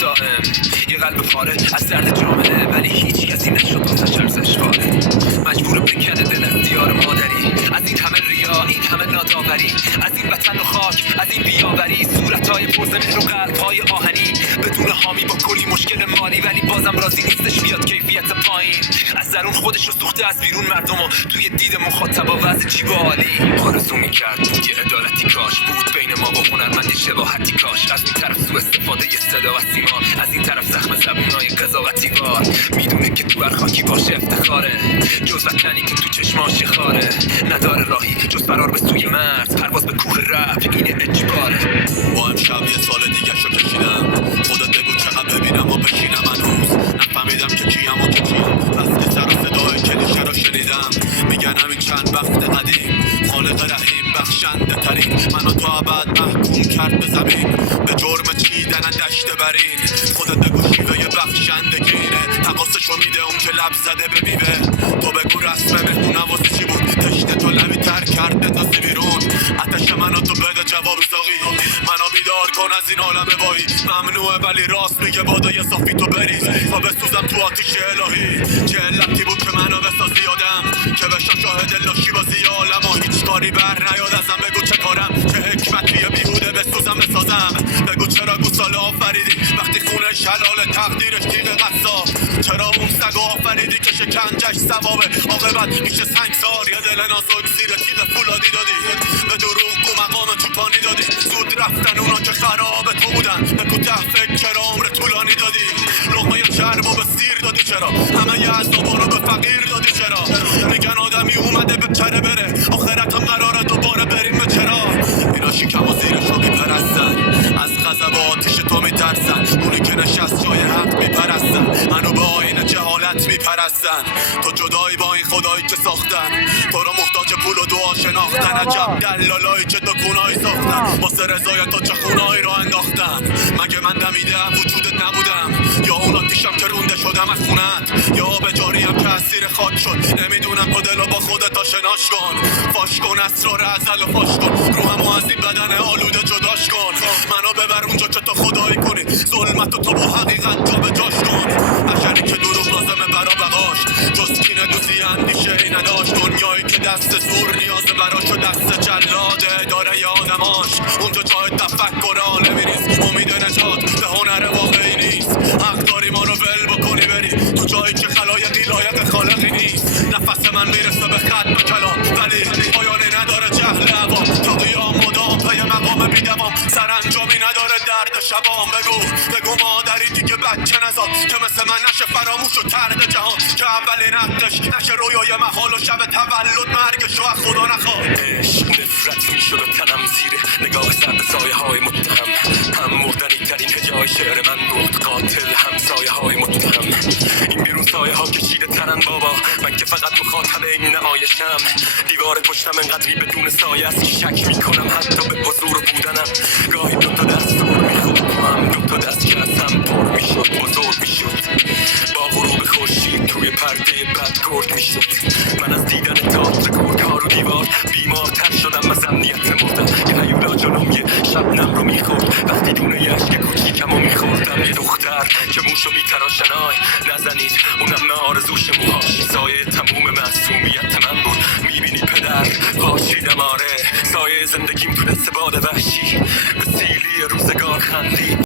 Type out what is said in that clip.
دائم یه قلب پاره از درد جامعه، ولی هیچ کسی نشد واسه ارزش قائل. مجبور بکنه دل از دیار مادری، از این همه ریا، این همه ناداوری، از این وطن و خاک، از این بیاوری. صورتهای پرزمهر و قلبهای آهنی، بدون حامی با کلی مشکل مالی، ولی بازم راضی نیستش بیاد کیفیت پایین. از درون خودش رو سوخته، از بیرون مردمو توی دید مخاطبا وضع چی عالی. آرزو میکرد یه عدالتی کاش بود بین ما و هنرمند، شباهتی کاش. از این طرف سوء استفاده ی صدا و سیما، از این طرف زخم زبونای قضاوتی وار. میدونه که تو هر خاکی باشه افتخاره، جز وطنی که تو چشماش خاره. نداره راهی جز فرار به سوی مرز، پرواز به کوه رپ این اجباره. با امشب یه سال دیگه شو کشیدم، خودت بگو چقدر ببینم و بشینم هنوز. نفهمیدم که کیم و که کیم، بس که سر و صدای کلیشه رو شنیدم. میگن همین چند وقت قدیم خالق رحیم بخشنده ترین منو تا ابد محکوم کرد به زمین، به جرم چیدن دشت برین. خودت بگو شیوه بخشندگی اینه، تقاصشو میده اون که لب زده به میوه. تو بگو رسم مهمون نوازی چی بود، تشنه تو لبی تر کرد بندازی بیرون. آتش منو تو بده جواب ساقی، منو بیدار کن از این عالم بایی. ممنوعه ولی راست میگه بادا یه صافی تو بریز تا بسوزم تو آتیش الهی. چه علتی بود که منو بسازی آدم، که بشم شاهد لاشی بازی عالم و هیچ کاری بر نیاد ازم. بگو چه کارم، چه حکمتی بیهوده بسوزم بسازم. بگو چرا گوساله آفریدی وقتی خونش حلال تقدیرش تیغ قصاب. چرا اون سگ آفریدی که شکنجش ثوابه، عاقبت میشه سنگسار. یه دل نازک زیر تیغ فولادی دادی، به دروغ گو مقام چوپانی دادی. زود رفتن اونا که خراب تو بودن، بگو ته فکر چرا عمر طولانی دادی. لقمه چرب و به سیر دادی چرا، همه ی عذابا رو به فقیر دادی چرا. میگن آدمی اومده به چره بره، آخرت هم قراره دوباره بریم به چرا. اینا شکم و زیرش رو میپرستن، از غضب و آتیش تو میترسن. اونی که نشست جای حق میپرستن، منو به آین جهالت میپرستن. تو جدایی با این خدایی که ساختن، تو رو محتاج پول و دعا شناختن. عجب دلالایی که دکونایی ساختن، واسه رضایت تو چه خونایی رو انداختن. مگه من دمیدم وجودت نبودم، یا اون آتیشم که رونده شدم از خونت، یا به جاریم که اسیر خاک شد. نمیدونم تو دلو با خودت آشناش کن، فاش کن اسرار ازل و فاش کن. روحمو از این بدن آلوده جداش کن، منو ببر اونجا که تو خدایی کنی. ظلمتو تو با حقیقت جا به جاش کن. بشری که دروغ لازمه برا بقاش، جز کینه دوزی اندیشه ای نداشت. دنیایی که دست زور نیازه براش و دست جلاده داره یادماش. اونجا جای تفکر عالمی نیست، امید نجات به هنر واقعی نیست. حق داری ما رو ول بکنی بری تو جایی که خلایقی لایق خالقی نیست. نفس من میرسه به ختم کلام، ولی پایانی نداره جهل عوام. تا قیام مدام پی مقام بیدوام، سرانجامی نداره درد شبام. بگو مادری دیگه بچه نزاد، که مثل من نشه فراموش و ترد جهان. که اولین حقش نشه رویای محال و شب تولد مرگش رو از خدا نخواد. عشق نفرت میشد و تنم زیره نگاه سرد سایه های متهم. هم مردنی ترین هجای شعر من بود قاتل، هم سایه های متهم. این بیرون سایه ها کشیده ترن بابا، من که فقط مخاطب این نمایشم. دیوار پشتم انقدری بدون سایه است که شک میکنم حتی به حضور بودنم. گاهی دوتا دست دور میخورد تو هم، دوتا دست که از هم پر میشد بزرگ میشد. با غروب خورشید توی پرده بد گرد میشد. من از دیدن تئاتر گردها رو دیوار بیمارتر شدم، از امنیت مردم. یه هیولا جلوم یه شبنم رو میخورد، وقتی دونه یه عشق کوچیکم رو میخوردم. یه دختر که موشو بیتراشنای نزنید، اونم نه آرزوش موهاش سایه تموم معصومیت من بود. میبینی پدر پاشیدم آره، سایه زندگیم تو دست باد وحشی، به سیلی روزگار خندید.